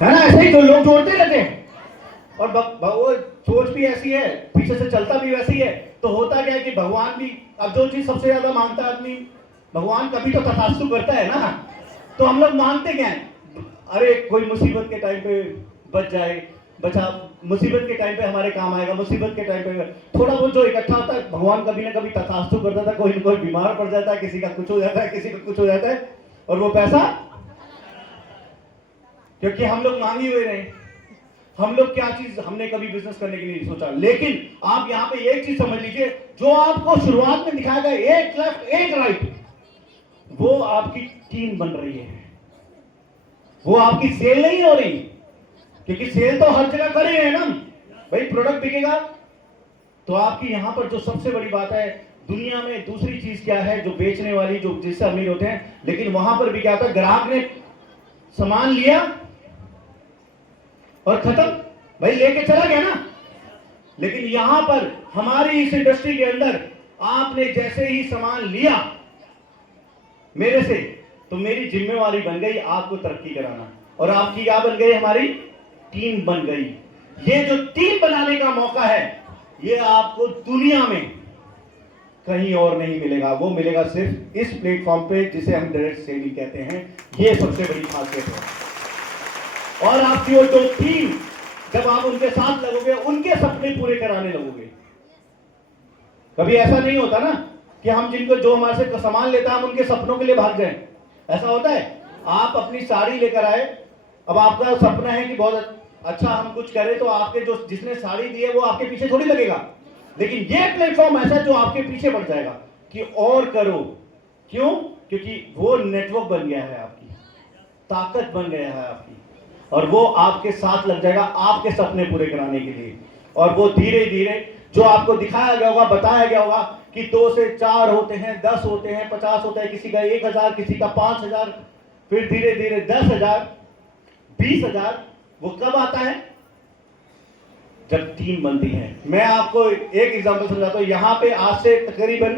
है ना, ऐसे ही जो लोग जोड़ते रहते हैं और वो सोच भी ऐसी है, पीछे से चलता भी वैसी है। तो होता क्या है कि भगवान भी, अब जो चीज सबसे ज्यादा मांगता है आदमी, भगवान कभी तो तथास्तु करता है ना। तो हम लोग मांगते क्या है, अरे कोई मुसीबत के टाइम पे बच जाए, बचा, मुसीबत के टाइम पे हमारे काम आएगा, मुसीबत के टाइम पे थोड़ा बहुत जो इकट्ठा होता है, भगवान कभी ना कभी तथास्तु करता था। कोई ना कोई बीमार पड़ जाता है, किसी का कुछ हो जाता है, किसी का कुछ हो जाता है, और वो पैसा, क्योंकि हम लोग मांग ही हुए रहे। हम लोग क्या चीज हमने कभी बिजनेस करने के लिए नहीं सोचा। लेकिन आप यहां पे एक चीज समझ लीजिए, जो आपको शुरुआत में दिखाया गया एक लेफ्ट एक राइट, वो आपकी टीम बन रही है, वो आपकी सेल नहीं हो रही। क्योंकि सेल तो हर जगह कर ही रहे हैं ना भाई, प्रोडक्ट बिकेगा। तो आपकी यहां पर जो सबसे बड़ी बात है, दुनिया में दूसरी चीज क्या है जो बेचने वाली, जो जिससे अमीर होते हैं, लेकिन वहां पर भी क्या होता है, ग्राहक ने सामान लिया और खत्म, भाई लेके चला गया ना। लेकिन यहां पर हमारी इस इंडस्ट्री के अंदर आपने जैसे ही सामान लिया मेरे से, तो मेरी जिम्मेवारी बन गई आपको तरक्की कराना, और आपकी क्या बन गई, हमारी टीम बन गई। ये जो टीम बनाने का मौका है, ये आपको दुनिया में कहीं और नहीं मिलेगा, वो मिलेगा सिर्फ इस प्लेटफॉर्म पे जिसे हम डायरेक्ट सेलिंग कहते हैं। ये सबसे बड़ी खासियत है। और आपकी वो जो टीम, जब आप उनके साथ लगोगे, उनके सपने पूरे कराने लगोगे। कभी ऐसा नहीं होता ना कि हम जिनको, जो हमारे से सामान लेता है, हम उनके सपनों के लिए भाग जाएं। ऐसा होता है, आप अपनी साड़ी लेकर आए, अब आपका सपना है कि बहुत अच्छा हम कुछ करें, तो आपके जो जिसने साड़ी दी है वो आपके पीछे थोड़ी लगेगा। लेकिन ये प्लेटफॉर्म ऐसा है जो आपके पीछे बढ़ जाएगा कि और करो। क्यों? क्योंकि वो नेटवर्क बन गया है, आपकी ताकत बन गया है आपकी, और वो आपके साथ लग जाएगा आपके सपने पूरे कराने के लिए। और वो धीरे धीरे जो आपको दिखाया गया होगा, बताया गया होगा कि 2 से 4 होते हैं, 10 होते हैं, 50 होता है, किसी का 1000, किसी का 5000, फिर धीरे धीरे 10,000, 20,000। वो कब आता है? जब टीम बनती है। मैं आपको एक एग्जांपल समझाता हूं। यहां पे आज से तकरीबन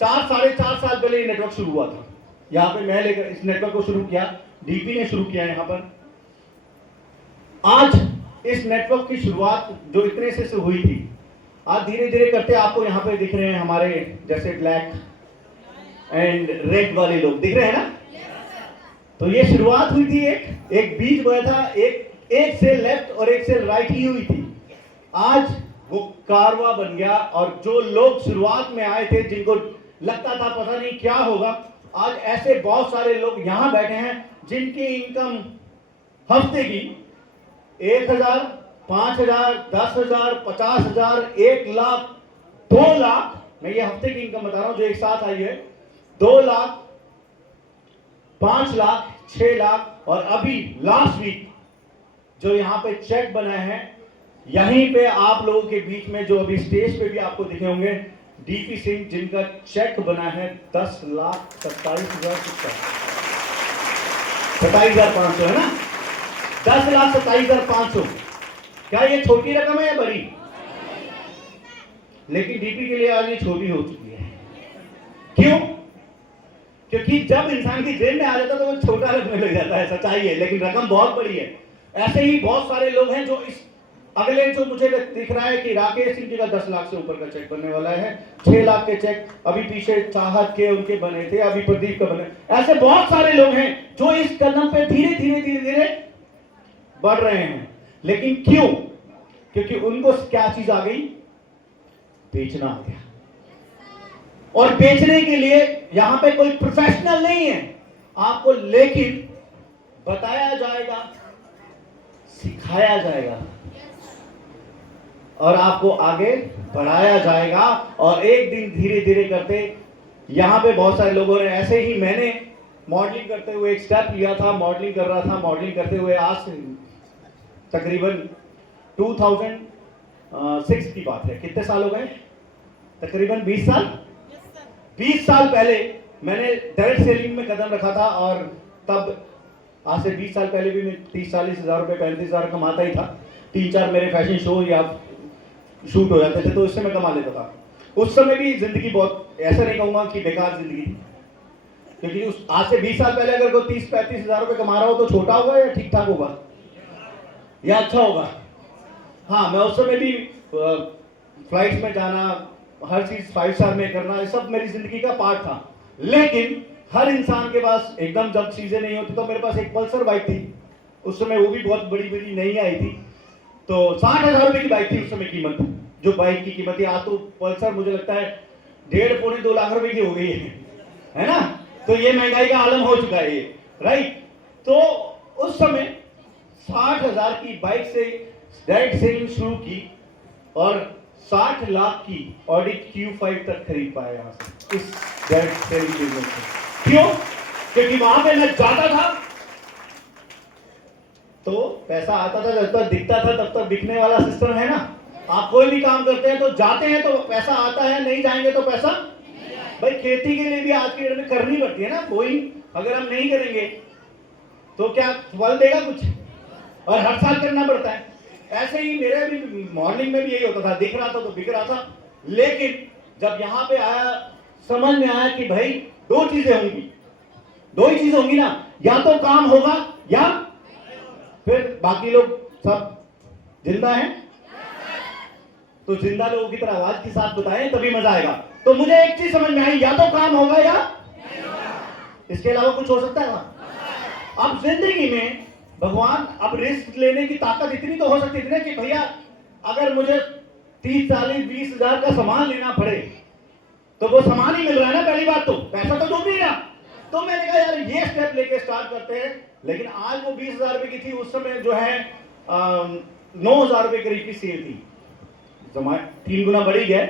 4-4.5 साल पहले ये नेटवर्क शुरू हुआ था। यहां पे मैं लेकर इस नेटवर्क को शुरू किया, डीपी ने शुरू किया यहां पर। आज इस नेटवर्क की शुरुआत जो इतने से हुई थी, आज धीरे धीरे करते आपको यहां पे दिख रहे हैं हमारे जैसे ब्लैक एंड रेड वाले लोग दिख रहे हैं ना। तो ये शुरुआत हुई थी, एक बीज बोया था, एक से लेफ्ट और एक से राइट ही हुई थी। आज वो कारवा बन गया, और जो लोग शुरुआत में आए थे, जिनको लगता था पता नहीं क्या होगा, आज ऐसे बहुत सारे लोग यहां बैठे हैं जिनकी इनकम हफ्ते की 1,000, 5,000, 10,000, 50,000, 1 लाख, 2 लाख। मैं ये हफ्ते की इनकम बता रहा हूं जो एक साथ आई है। 2 लाख, 5 लाख, 6 लाख, और अभी लास्ट वीक जो यहां पे चेक बनाए हैं, यहीं पे आप लोगों के बीच में जो अभी स्टेज पे भी आपको दिखे होंगे, डीपी सिंह, जिनका चेक बना है 10,27,500, 27,500 है ना, 10,27,500। क्या ये छोटी रकम है या बड़ी? लेकिन डीपी के लिए आज ये छोटी हो चुकी है। क्यों? क्योंकि जब इंसान की जेब में आ जाता है तो वो छोटा लगने लग जाता है, सच्चाई है, लेकिन रकम बहुत बड़ी है। ऐसे ही बहुत सारे लोग हैं जो इस अगले, जो मुझे दिख रहा है कि राकेश सिंह जी का 10 लाख से ऊपर का चेक बनने वाला है, 6 लाख के चेक अभी पीछे चाहत के उनके बने थे, अभी प्रदीप का बने। ऐसे बहुत सारे लोग हैं जो इस कदम पे धीरे धीरे धीरे धीरे बढ़ रहे हैं। लेकिन क्यों? क्योंकि उनको क्या चीज आ गई? बेचना आ गया। और बेचने के लिए यहां पे कोई प्रोफेशनल नहीं है आपको, लेकिन बताया जाएगा, सिखाया जाएगा, और आपको आगे बढ़ाया जाएगा। और एक दिन धीरे धीरे करते, यहां पे बहुत सारे लोगों ने, ऐसे ही मैंने मॉडलिंग करते हुए एक स्टेप लिया था, मॉडलिंग कर रहा था, मॉडलिंग करते हुए आज से तकरीबन 2006 की बात है। कितने साल हो गए? तकरीबन 20 साल। 20 साल पहले मैंने डायरेक्ट सेलिंग में कदम रखा था, और तब आज से 20 साल पहले भी मैं 30-40 हजार रुपए, 35,000 कमाता ही था। 3-4 मेरे फैशन शो या शूट हो जाते थे, तो इससे मैं कमा लेता था। उस समय भी जिंदगी बहुत, ऐसा नहीं कहूंगा कि बेकार जिंदगी थी, क्योंकि आज से 20 साल पहले अगर कोई 30-35 हजार रुपए कमा रहा हो तो छोटा होगा या ठीक ठाक होगा? या अच्छा होगा? हाँ, मैं उस समय भी फ्लाइट्स में जाना, हर चीज 5 स्टार में करना, ये सब मेरी जिंदगी का पार्ट था। लेकिन हर इंसान के पास एकदम जब चीजें नहीं होती, तो मेरे पास एक पल्सर बाइक थी उस समय, वो भी बहुत बड़ी बड़ी नहीं आई थी। तो 60,000 रुपए की बाइक थी उस समय कीमत, जो बाइक की कीमत थी। आज तो पल्सर मुझे लगता है 1.5-2 लाख रुपए की हो गई है ना? तो ये महंगाई का आलम हो चुका है ये, राइट? तो उस समय 60,000 की बाइक से डायरेक्ट सेलिंग शुरू की और 60 लाख की ऑडी Q5 तक खरीद पाया यहाँ से, इस डायरेक्ट सेलिंग बिजनेस से। क्यों? क्योंकि वहां पे मैं जाता था तो पैसा आता था, जब तक दिखता था तब तक दिखने वाला सिस्टम है ना। आप कोई भी काम करते हैं तो जाते हैं तो पैसा आता है, नहीं जाएंगे तो पैसा। भाई खेती के लिए भी आज के डेट में करनी पड़ती है ना, कोई अगर हम नहीं करेंगे तो क्या फल देगा कुछ? और हर साल करना पड़ता है। ऐसे ही मेरे भी मॉर्निंग में भी यही होता था, दिख रहा था तो बिक रहा था। लेकिन जब यहाँ पे आया, समझ में आया कि भाई दो चीजें होंगी, दो ही चीजें होंगी ना, या तो काम होगा या फिर बाकी लोग सब जिंदा हैं। तो जिंदा लोगों की तरह आवाज के साथ बताएं तभी मजा आएगा। तो मुझे एक चीज समझ में आई, या तो काम होगा या इसके अलावा कुछ हो सकता है ना? अब जिंदगी में भगवान, अब रिस्क लेने की ताकत इतनी तो हो सकती है कि भैया अगर मुझे 30, 40, 20 हजार का सामान लेना पड़े तो वो सामान ही मिल रहा है ना, पहली बात तो पैसा तो डूब नहीं रहा। तो मैंने कहा यार ये स्टेप लेके स्टार्ट करते हैं। लेकिन आज वो 20,000 रुपए की थी, उस समय जो है 9,000 रुपए करीब की सेल थी, 3 गुना बढ़ी गया,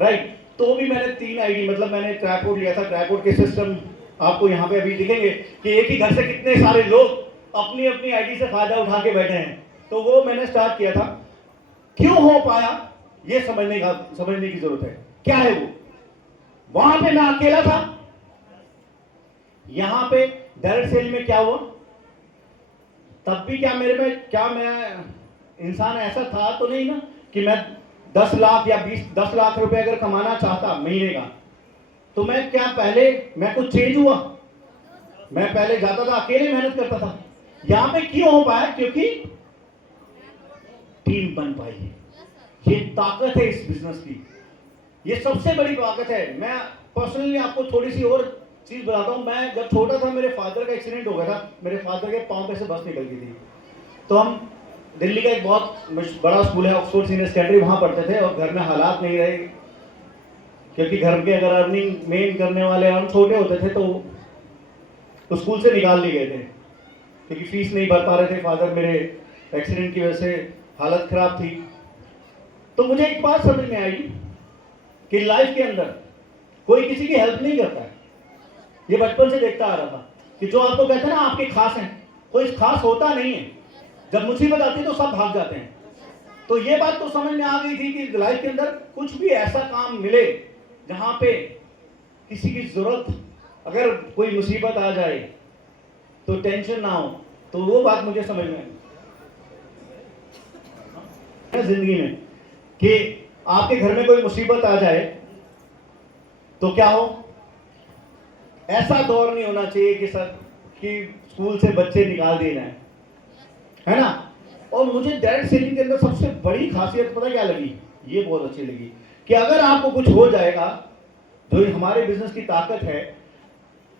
राइट? तो भी मैंने 3 आईडी, मतलब मैंने ट्राइपॉड लिया था। ट्राइपॉड के सिस्टम आपको यहाँ पे अभी दिखेंगे कि एक ही घर से कितने सारे लोग अपनी अपनी आईडी से फायदा उठा के बैठे हैं। तो वो मैंने स्टार्ट किया था। क्यों हो पाया ये समझने की जरूरत है। क्या है वो? वहां पे मैं अकेला था, यहां पे डायरेक्ट सेल में क्या हुआ, तब भी क्या मेरे में, क्या मैं इंसान ऐसा था तो नहीं ना कि मैं 10 लाख या 10 लाख रुपए अगर कमाना चाहता महीने का, तो मैं क्या पहले मैं कुछ चेंज हुआ? मैं पहले जाता था अकेले मेहनत करता था। यहां पे क्यों हो पाया? क्योंकि टीम बन पाई है। ये ताकत है इस बिजनेस की, ये सबसे बड़ी ताकत है। मैं पर्सनली आपको थोड़ी सी और चीज बताता हूं। मैं जब छोटा था, मेरे फादर का एक्सीडेंट हो गया था। मेरे फादर के पांव पे से बस निकल गई थी। तो हम दिल्ली का एक बहुत बड़ा स्कूल है, ऑक्सफोर्ड सीनियर सेकेंडरी, वहां पढ़ते थे। और घर में हालात नहीं रहे, क्योंकि घर के अगर अर्निंग मेन करने वाले हम छोटे होते थे तो स्कूल से निकाल लिए गए थे, क्योंकि फीस नहीं भर पा रहे थे फादर मेरे। एक्सीडेंट की वजह से हालत खराब थी। तो मुझे एक बात समझ में आई कि लाइफ के अंदर कोई किसी की हेल्प नहीं करता है। ये बचपन से देखता आ रहा था कि जो आपको कहते हैं ना आपके खास हैं, कोई खास होता नहीं है। जब मुसीबत आती है तो सब भाग जाते हैं। तो ये बात तो समझ में आ गई थी कि लाइफ के अंदर कुछ भी ऐसा काम मिले जहां पे किसी की जरूरत, अगर कोई मुसीबत आ जाए तो टेंशन ना हो, तो वो बात मुझे समझ में आई जिंदगी में कि आपके घर में कोई मुसीबत आ जाए तो क्या हो। ऐसा दौर नहीं होना चाहिए कि सर कि स्कूल से बच्चे निकाल दिए जाए, है ना? और मुझे डायरेक्ट सेलिंग के अंदर सबसे बड़ी खासियत पता क्या लगी? ये बहुत अच्छी लगी कि अगर आपको कुछ हो जाएगा, जो हमारे बिजनेस की ताकत है,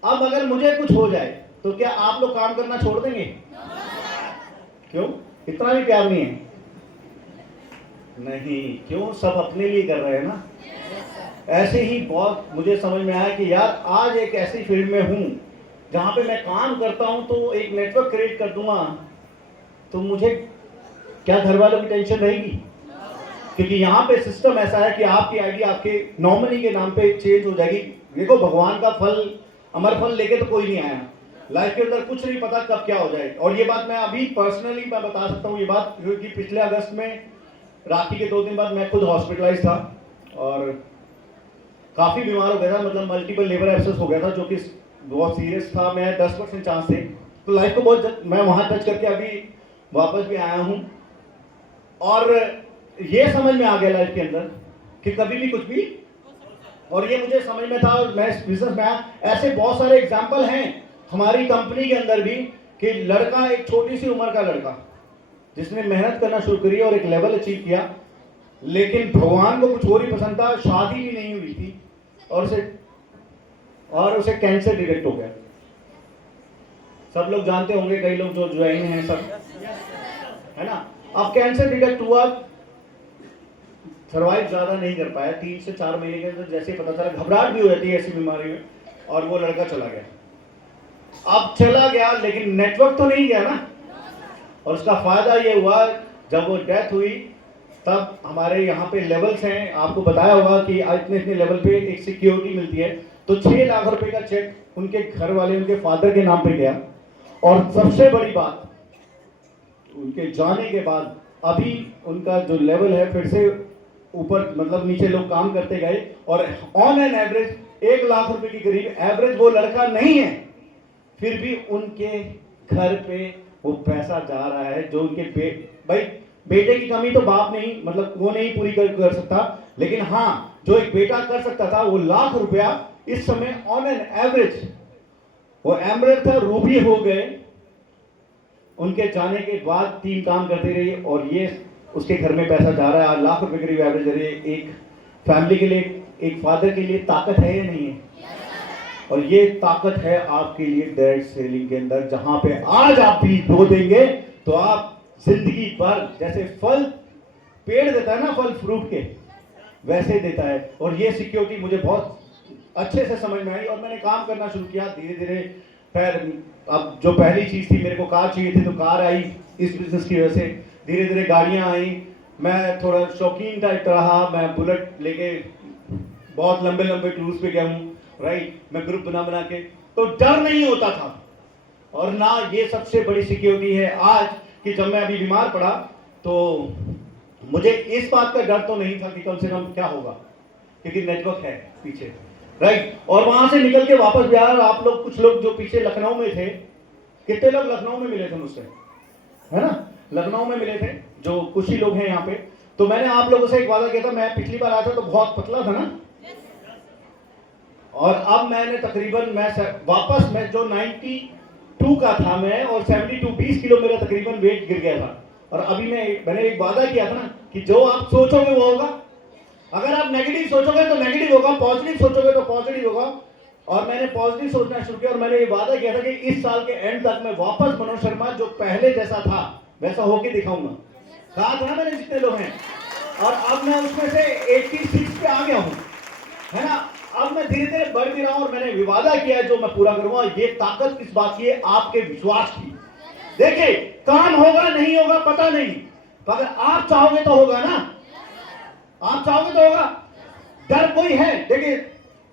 अब अगर मुझे कुछ हो जाए तो क्या आप लोग काम करना छोड़ देंगे? क्यों? इतना भी प्यार नहीं है? नहीं, क्यों? सब अपने लिए कर रहे हैं ना। ऐसे ही बहुत मुझे समझ में आया कि यार आज एक ऐसी फील्ड में हूं जहां पे मैं काम करता हूं, तो एक नेटवर्क क्रिएट कर दूंगा तो मुझे क्या घर वालों की टेंशन रहेगी? क्योंकि यहाँ पे सिस्टम ऐसा है कि आपकी आईडी आपके नॉमिनी के नाम पे चेंज हो जाएगी। देखो, भगवान का फल, अमर फल लेके तो कोई नहीं आया। लाइफ के अंदर कुछ नहीं पता कब क्या हो जाए। और ये बात मैं अभी पर्सनली मैं बता सकता हूँ ये बात, क्योंकि पिछले अगस्त में राखी के 2 दिन बाद मैं खुद हॉस्पिटलाइज था और काफी बीमार हो गया था। मतलब मल्टीपल लिवर एब्सेस हो गया था, जो कि बहुत सीरियस था। मैं 10% चांस थे। तो लाइफ को बहुत मैं वहां टच करके अभी वापस भी आया हूं। और ये समझ में आ गया लाइफ के अंदर कि कभी भी कुछ भी, और ये मुझे समझ में था और मैं इस बिजनेस में आया। ऐसे बहुत सारे एग्जाम्पल हैं हमारी कंपनी के अंदर भी कि लड़का, एक छोटी सी उम्र का लड़का जिसने मेहनत करना शुरू करी और एक लेवल अचीव किया, लेकिन भगवान को कुछ और ही पसंद था, शादी भी नहीं हुई थी और उसे कैंसर डिटेक्ट हो गया। सब लोग जानते होंगे, कई लोग जो ज्वाइन हैं सब, है ना। अब कैंसर डिटेक्ट हुआ, सर्वाइव ज्यादा नहीं कर पाया, 3 से 4 महीने के अंदर जैसे पता चला, घबराहट भी हो जाती है ऐसी बीमारी में, और वो लड़का चला गया। अब चला गया लेकिन नेटवर्क तो नहीं गया ना, और उसका फायदा ये हुआ जब वो डेथ हुई तब हमारे यहाँ पे लेवल्स हैं, आपको बताया होगा कि इतने इतने लेवल पे एक सिक्योरिटी मिलती है, तो 6 लाख रुपए का चेक उनके घर वाले, उनके फादर के नाम पे गया। और सबसे बड़ी बात, उनके जाने के बाद अभी उनका जो लेवल है फिर से ऊपर, मतलब नीचे लोग काम करते गए, और ऑन एन एवरेज 1 लाख रुपए के करीब एवरेज वो लड़का नहीं है, फिर भी उनके घर पे वो पैसा जा रहा है जो उनके भाई बेटे की कमी तो बाप नहीं, मतलब वो नहीं पूरी कर सकता, लेकिन हाँ जो एक बेटा कर सकता था, वो 1 लाख रुपया इस समय ऑन एन एवरेज, वो एमरेट था, रूबी हो गए। उनके जाने के बाद टीम काम करती रही और ये उसके घर में पैसा जा रहा है, 1 लाख रुपए करीब एवरेज। एक फैमिली के लिए, एक फादर के लिए ताकत है या नहीं है? और ये ताकत है आपके लिए डायरेक्ट सेलिंग के अंदर, जहां पे आज आप बीज बो देंगे तो आप जिंदगी भर, जैसे फल पेड़ देता है ना, फल फ्रूट के, वैसे देता है। और ये सिक्योरिटी मुझे बहुत अच्छे से समझ में आई और मैंने काम करना शुरू किया धीरे धीरे। फिर अब जो पहली चीज थी, मेरे को कार चाहिए थी तो कार आई इस बिजनेस की वजह से, धीरे धीरे गाड़ियां आई, मैं थोड़ा शौकीन टाइप रहा, मैं बुलेट लेके बहुत लंबे लंबे टूर्स पे गया हूँ, राइट, मैं ग्रुप बना के, तो डर नहीं होता था। और ना ये सबसे बड़ी सिक्योरिटी है आज कि जब मैं अभी बीमार पड़ा तो मुझे इस बात का डर तो नहीं था कि कम से कम क्या होगा, क्योंकि नेटवर्क है पीछे, राइट। और वहां से निकल के वापस बिहार, आप लोग कुछ लोग जो पीछे लखनऊ में थे, कितने लोग लखनऊ में मिले थे मुझसे, है ना, लखनऊ में मिले थे जो कुछ ही लोग हैं यहाँ पे। तो मैंने आप लोगों से एक वादा किया था, मैं पिछली बार आया था तो बहुत पतला था ना, और अब मैंने तकरीबन वापस मैं जो 92 का था मैं, और 72 20 किलो मेरा तकरीबन वेट गिर गया था। और अभी मैंने एक वादा किया था ना कि जो आप सोचोगे वो होगा। अगर आप नेगेटिव सोचोगे तो नेगेटिव होगा, पॉजिटिव सोचोगे तो पॉजिटिव होगा। और मैंने पॉजिटिव सोचना शुरू किया और मैंने ये वादा किया था कि इस साल के एंड तक मैं वापस मनोज शर्मा जो पहले जैसा था वैसा होके दिखाऊंगा। कहा था ना मैंने जितने लोग हैं, और अब मैं उसमें से 86 पे आ गया हूं, है ना। अब मैं धीरे धीरे बढ़ भी रहा हूं और मैंने वादा किया है जो मैं पूरा करूंगा। ये ताकत किस बात की है? आपके विश्वास की। देखिए, काम होगा नहीं होगा पता नहीं, मगर आप चाहोगे तो होगा ना, आप चाहोगे तो होगा। डर कोई है? देखिए,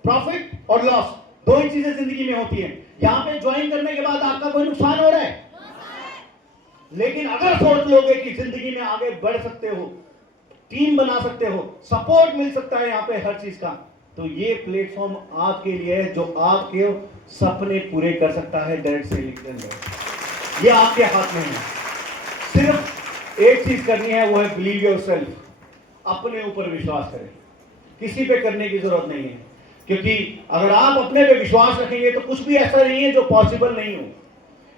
प्रॉफिट और लॉस दो ही चीजें जिंदगी में होती हैं। यहां पे ज्वाइन करने के बाद आपका कोई नुकसान हो रहा है, लेकिन अगर सोच लोगे कि जिंदगी में आगे बढ़ सकते हो, टीम बना सकते हो, सपोर्ट मिल सकता है यहाँ पे हर चीज का, तो ये प्लेटफॉर्म आपके लिए है जो आपके सपने पूरे कर सकता है डायरेक्ट सेलिंग के अंदर। ये आपके हाथ में है। सिर्फ एक चीज करनी है, वो है बिलीव योरसेल्फ। अपने ऊपर विश्वास करें, किसी पे करने की जरूरत नहीं है, क्योंकि अगर आप अपने पे विश्वास रखेंगे तो कुछ भी ऐसा नहीं है जो पॉसिबल नहीं हो।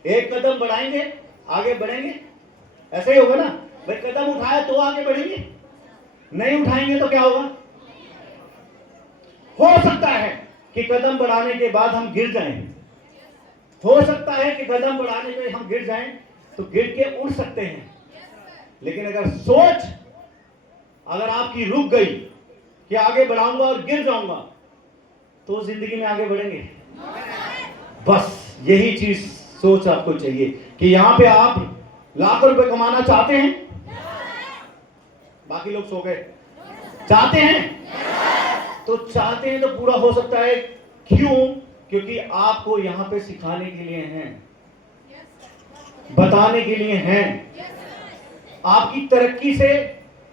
एक कदम बढ़ाएंगे आगे बढ़ेंगे, ऐसे ही होगा ना भाई। कदम उठाए तो आगे बढ़ेंगे, नहीं उठाएंगे तो क्या होगा? हो सकता है कि कदम बढ़ाने के बाद हम गिर जाएं, हो सकता है कि कदम बढ़ाने में हम गिर जाएं तो गिर के उड़ सकते हैं, लेकिन अगर सोच अगर आपकी रुक गई कि आगे बढ़ाऊंगा और गिर जाऊंगा, तो जिंदगी में आगे बढ़ेंगे। बस यही चीज सोच आपको चाहिए कि यहां पे आप लाख रुपए कमाना चाहते हैं, बाकी लोग सो गए, चाहते हैं तो चाहते हैं तो पूरा हो सकता है। क्यों? क्योंकि आपको यहां पे सिखाने के लिए हैं, बताने के लिए हैं। आपकी तरक्की से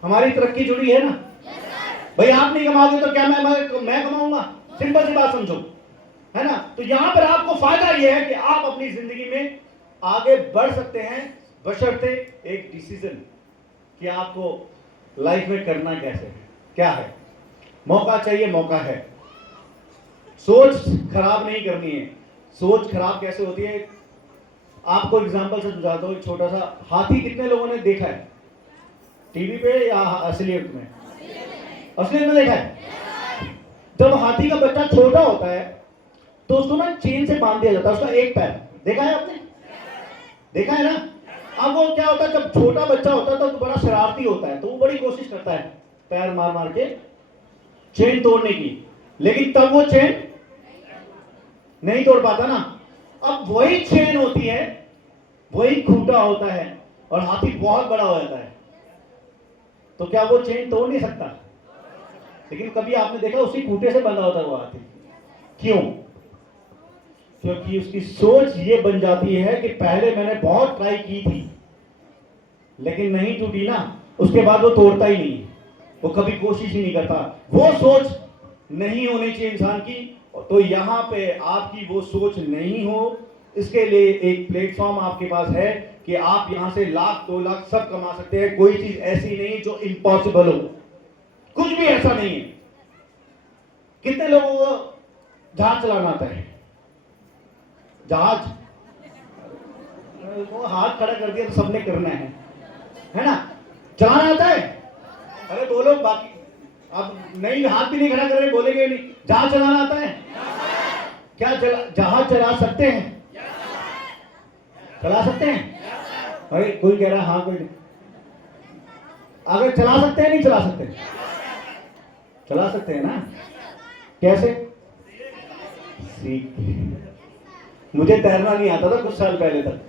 हमारी तरक्की जुड़ी है ना भाई। आप नहीं कमाओगे तो क्या मैं कमाऊंगा? सिंपल सी बात समझो, है ना। तो यहां पर आपको फायदा यह है कि आप अपनी जिंदगी में आगे बढ़ सकते हैं, बशर्ते एक डिसीजन कि आपको लाइफ में करना कैसे है, क्या है। मौका चाहिए, मौका है। सोच खराब नहीं करनी है। सोच खराब कैसे होती है? आपको एग्जांपल से समझाता हूँ, एक छोटा सा हाथी कितने लोगों ने देखा है टीवी पे या असलियत में? असलियत में देखा है। जब हाथी का बच्चा छोटा होता है तो उसको ना चेन से बांध दिया जाता है, उसका एक पैर, देखा है आपने? देखा है ना? अब वो क्या होता है, जब छोटा बच्चा होता है तो बड़ा शरारती होता है, तो वो बड़ी कोशिश करता है पैर मार मार के चेन तोड़ने की, लेकिन तब वो चेन नहीं तोड़ पाता ना। अब वही चेन होती है, वही खूंटा होता है, और हाथी बहुत बड़ा हो जाता है, तो क्या वो चेन तोड़ नहीं सकता? लेकिन कभी आपने देखा उसी खूंटे से बंधा होता है वो हाथी? क्यों? क्योंकि उसकी सोच ये बन जाती है कि पहले मैंने बहुत ट्राई की थी लेकिन नहीं टूटी ना, उसके बाद वो तोड़ता ही नहीं, वो कभी कोशिश ही नहीं करता। वो सोच नहीं होनी चाहिए इंसान की। तो यहां पे आपकी वो सोच नहीं हो, इसके लिए एक प्लेटफॉर्म आपके पास है कि आप यहां से लाख 2 लाख सब कमा सकते हैं। कोई चीज ऐसी नहीं जो इम्पॉसिबल हो, कुछ भी ऐसा नहीं है। कितने लोगों को जहाज चलाना आता है? जहाज वो हाथ खड़ा कर दिया तो सबने करना है ना? चलाना आता है? अरे बोलो, बाकी अब नहीं, हाथ भी नहीं खड़ा कर रहे, बोलेंगे नहीं। जहाज चलाना आता है? क्या जहाज चला सकते हैं? चला सकते हैं? अरे कोई कह रहा है हाँ, कोई नहीं। अगर चला सकते हैं, नहीं चला सकते? चला सकते हैं ना? कैसे? सीख। मुझे तैरना नहीं आता था कुछ साल पहले तक,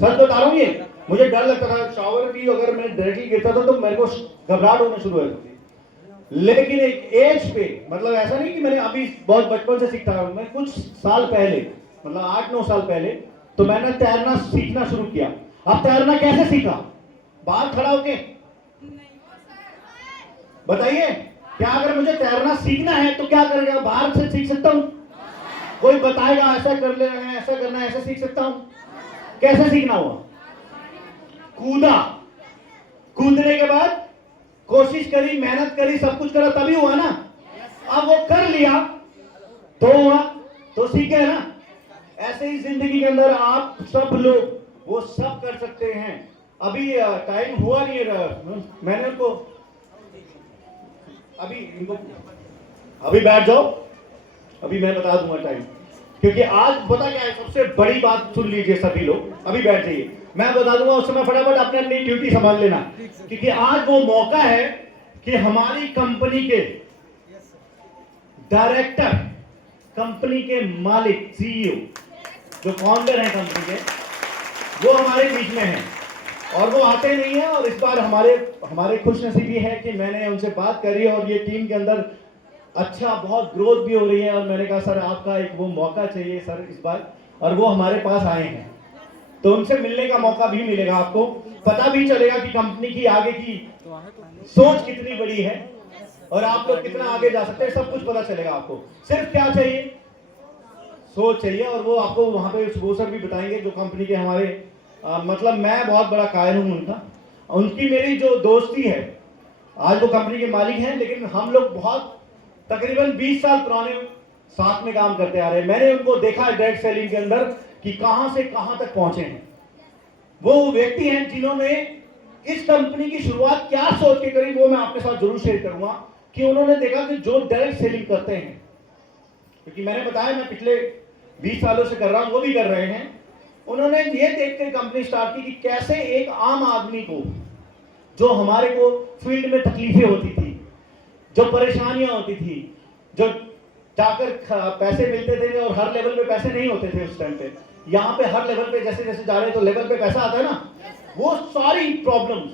सच बता रहा हूं। ये मुझे डर लगता था, शॉवर भी अगर मैं डायरेक्टली गिरता था तो मेरे को घबराहट होना शुरू हो जाती। लेकिन एक एज पे, मतलब ऐसा नहीं कि मैंने अभी बहुत बचपन से सीखता हूं, मैं कुछ साल पहले, मतलब 8-9 साल पहले, तो मैंने तैरना सीखना शुरू किया। अब तैरना कैसे सीखा? बाहर खड़ा होके बताइए। क्या अगर मुझे तैरना सीखना है तो क्या करेगा? बाहर से सीख सकता हूं? कोई बताएगा ऐसा कर ले, ऐसा करना है, ऐसा सीख सकता हूं? कैसे सीखना हुआ? कूदा, कूदने के बाद कोशिश करी, मेहनत करी, सब कुछ करा, तभी हुआ ना। अब वो कर लिया तो हुआ, तो सीख गए ना। ऐसे ही जिंदगी के अंदर आप सब लोग वो सब कर सकते हैं। अभी टाइम हुआ नहीं है, मैंने उनको अभी बैठ जाओ, अभी मैं बता दूंगा टाइम, क्योंकि आज पता क्या है, सबसे बड़ी बात सुन लीजिए सभी लोग, अभी बैठ जाइए, मैं बता दूंगा, उस समय फटाफट अपने अपनी ड्यूटी संभाल लेना, क्योंकि आज वो मौका है कि हमारी कंपनी के डायरेक्टर, कंपनी के मालिक, सीईओ, जो फाउंडर हैं कंपनी के, वो हमारे बीच में हैं और वो आते नहीं है। और इस बार हमारे खुशनसीबी है कि मैंने उनसे बात करी और ये टीम के अंदर अच्छा बहुत ग्रोथ भी हो रही है। और मैंने कहा सर आपका एक वो मौका चाहिए सर इस बार, और वो हमारे पास आए हैं, तो उनसे मिलने का मौका भी मिलेगा, आपको पता भी चलेगा कि कंपनी की आगे की सोच कितनी बड़ी है और आप लोग कितना आगे जा सकते हैं, सब कुछ पता चलेगा आपको। सिर्फ क्या चाहिए? सोच चाहिए। और वो आपको वहां पे वो सर भी बताएंगे जो कंपनी के हमारे मतलब मैं बहुत बड़ा कायल हूं उनका, उनकी मेरी जो दोस्ती है, आज वो कंपनी के मालिक हैं, लेकिन हम लोग बहुत तकरीबन 20 साल पुराने साथ में काम करते आ रहे हैं। मैंने उनको देखा है डायरेक्ट सेलिंग के अंदर कि कहां से कहां तक पहुंचे हैं। वो व्यक्ति हैं जिन्होंने इस कंपनी की शुरुआत क्या सोच के करी, वो मैं आपके साथ जरूर शेयर करूंगा। कि उन्होंने देखा कि जो डायरेक्ट सेलिंग करते हैं, क्योंकि मैंने बताया मैं पिछले 20 सालों से कर रहा हूं, वो भी कर रहे हैं, उन्होंने ये देखकर कंपनी स्टार्ट की कि कैसे एक आम आदमी को, जो हमारे को फील्ड में तकलीफें होती थी, जो परेशानियां होती थी, जो जाकर पैसे मिलते थे और हर लेवल पे पैसे नहीं होते थे उस टाइम पे, यहाँ पे हर लेवल पे जैसे जैसे जा रहे हैं तो लेवल पे पैसा आता है ना, वो सारी प्रॉब्लम्स,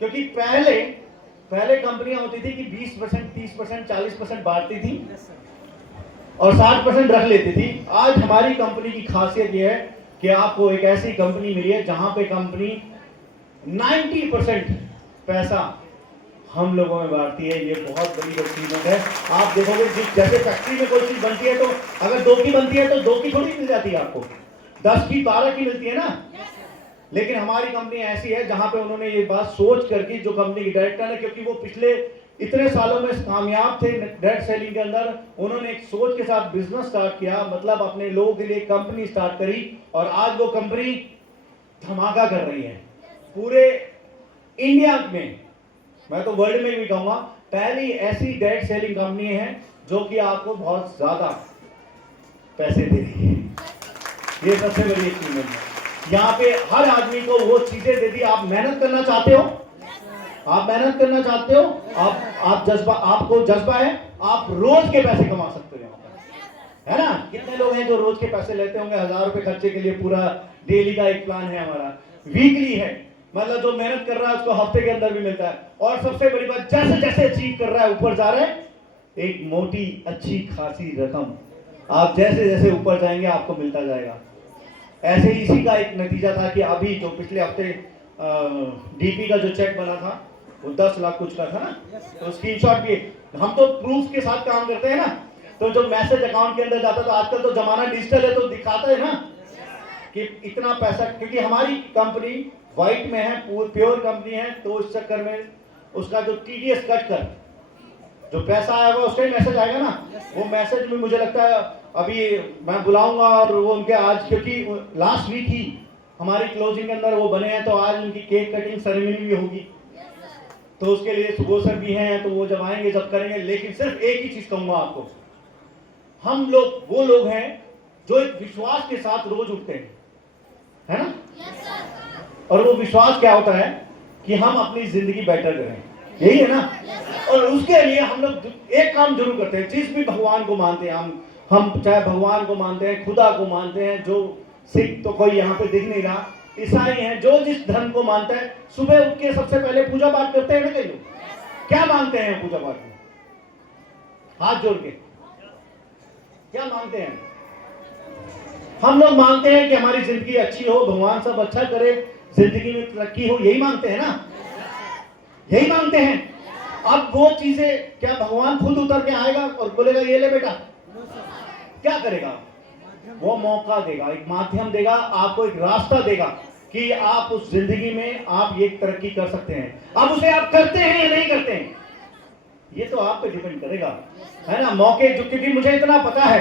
क्योंकि पहले कंपनियां होती थी कि 20%, 30%, 40% बांटती थी और 60% रख लेती थी। आज हमारी कंपनी की खासियत यह है कि आपको एक ऐसी कंपनी मिली है जहां पे कंपनी 90% पैसा हम लोगों में बांटती है। ये बहुत बड़ी अचीवमेंट है। आप देखोगे जैसे फैक्ट्री में कोई चीज बनती है तो अगर 2 की बनती है तो 2 की थोड़ी मिल जाती है आपको, 10 की 12 की मिलती है ना। लेकिन हमारी कंपनी ऐसी है जहां पे उन्होंने ये बात सोच करके, जो कंपनी के डायरेक्टर है, क्योंकि वो पिछले इतने सालों में कामयाब थे डायरेक्ट सेलिंग के अंदर, उन्होंने एक सोच के साथ बिजनेस स्टार्ट किया, मतलब अपने लोगों के लिए कंपनी स्टार्ट करी और आज वो कंपनी धमाका कर रही है पूरे इंडिया में, मैं तो वर्ल्ड में भी कहूंगा पहली ऐसी डायरेक्ट सेलिंग कंपनी है जो कि आपको बहुत ज्यादा पैसे दे रही है। ये सबसे बड़ी अचीवमेंट है। यहाँ पे हर आदमी को वो चीजें दे दी। आप मेहनत करना चाहते हो, आप मेहनत करना चाहते हो, आप जज्बा, आपको जज्बा है, आप रोज के पैसे कमा सकते हो यहाँ पर, है ना। कितने लोग हैं जो रोज के पैसे लेते होंगे 1000 रुपए खर्चे के लिए। पूरा डेली का एक प्लान है हमारा, वीकली है, मतलब जो मेहनत कर रहा है उसको हफ्ते के अंदर भी मिलता है। और सबसे बड़ी बात, जैसे जैसे अचीव कर रहा है, ऊपर जा रहा है, एक मोटी अच्छी खासी रकम आप जैसे जैसे ऊपर जाएंगे आपको मिलता जाएगा। ऐसे ही इसी का एक नतीजा था कि अभी जो पिछले हफ्ते डीपी का जो चेक बना था वो 10 लाख कुछ का था ना, तो स्क्रीनशॉट भी हम तो प्रूफ के साथ काम करते हैं ना, तो जो मैसेज अकाउंट के अंदर जाता, तो आजकल तो जमाना डिजिटल है तो दिखाता है ना कि इतना पैसा, क्योंकि हमारी कंपनी व्हाइट में है, प्योर कंपनी है, तो उस चक्कर में उसका जो टीडीएस कट कर जो पैसा आएगा उसका ही मैसेज आएगा ना। वो मैसेज में मुझे लगता है अभी मैं बुलाऊंगा और वो उनके आज, क्योंकि लास्ट वीक ही हमारी क्लोजिंग के अंदर वो बने हैं, तो आज उनकी केक कटिंग सेरेमनी भी होगी, तो उसके लिए सुबह सर भी हैं, तो वो जब आएंगे जब करेंगे। लेकिन सिर्फ एक ही चीज कहूंगा आपको, हम लोग वो लोग हैं जो एक विश्वास के साथ रोज उठते हैं, है ना। और वो विश्वास क्या होता है कि हम अपनी जिंदगी बेटर करें, यही है ना। और उसके लिए हम लोग एक काम जरूर करते हैं, जिस भी भगवान को मानते हैं हम चाहे भगवान को मानते हैं, खुदा को मानते हैं, जो सिख तो कोई यहाँ पे दिख नहीं रहा, ईसाई हैं, जो जिस धर्म को मानता है, सुबह उठ के सबसे पहले पूजा पाठ करते हैं ना। कई लोग क्या मांगते हैं पूजा पाठ में, हाथ जोड़ के क्या मांगते हैं? हम लोग मांगते हैं कि हमारी जिंदगी अच्छी हो, भगवान सब अच्छा करे, जिंदगी में तरक्की हो, यही मांगते हैं ना, यही मांगते हैं। अब वो चीजें क्या भगवान खुद उतर के आएगा और बोलेगा ये ले बेटा, क्या करेगा? वो मौका देगा, एक माध्यम देगा, आपको एक रास्ता देगा कि आप उस जिंदगी में आप ये तरक्की कर सकते हैं। अब उसे आप करते हैं या नहीं करते हैं, ये तो आप पे डिपेंड करेगा, है ना। मौके जो, क्योंकि मुझे इतना पता है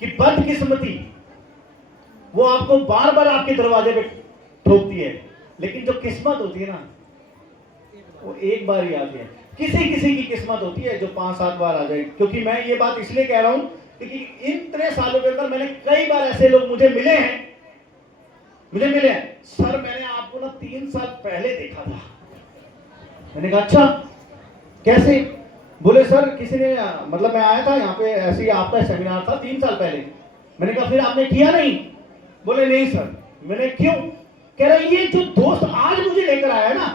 कि बदकिस्मती वो आपको बार बार आपके दरवाजे पे ठोकती है, लेकिन जो किस्मत होती है ना वो एक बार ही आती है। किसी किसी की किस्मत होती है जो 5-7 बार आ जाए। क्योंकि मैं ये बात इसलिए कह रहा हूं क्योंकि इतने सालों के अंदर मैंने कई बार ऐसे लोग मुझे मिले हैं सर मैंने आपको ना 3 साल पहले देखा था। मैंने कहा अच्छा कैसे? बोले सर किसी ने, मतलब मैं आया था यहाँ पे, ऐसे ही आपका सेमिनार था 3 साल पहले। मैंने कहा फिर आपने किया नहीं? बोले नहीं सर। मैंने क्यों? कह रहा ये जो दोस्त आज मुझे लेकर आया ना,